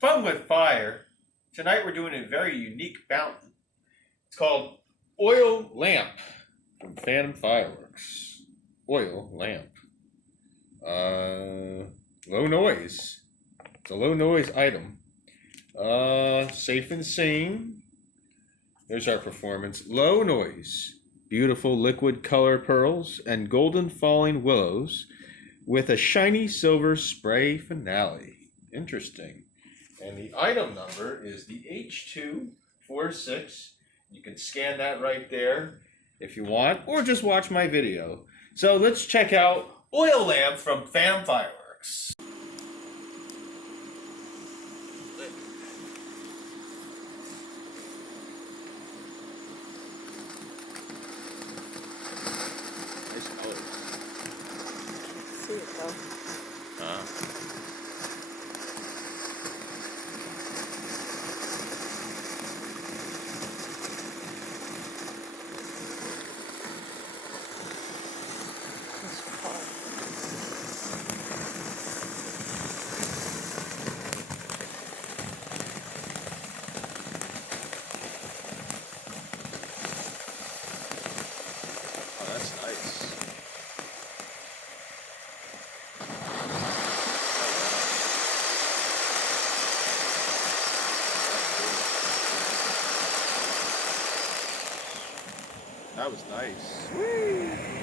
Fun with fire. Tonight we're doing a very unique fountain. It's called Oil Lamp from Phantom Fireworks. Oil lamp. Low noise. It's a low noise item. Safe and sane. There's our performance. Low noise. Beautiful liquid color pearls and golden falling willows with a shiny silver spray finale. Interesting. And the item number is the H246. You can scan that right there if you want, or just watch my video. So let's check out Oil Lamp from Phantom Fireworks. Nice color. See it though. It's fun. Oh, that's nice. That was nice.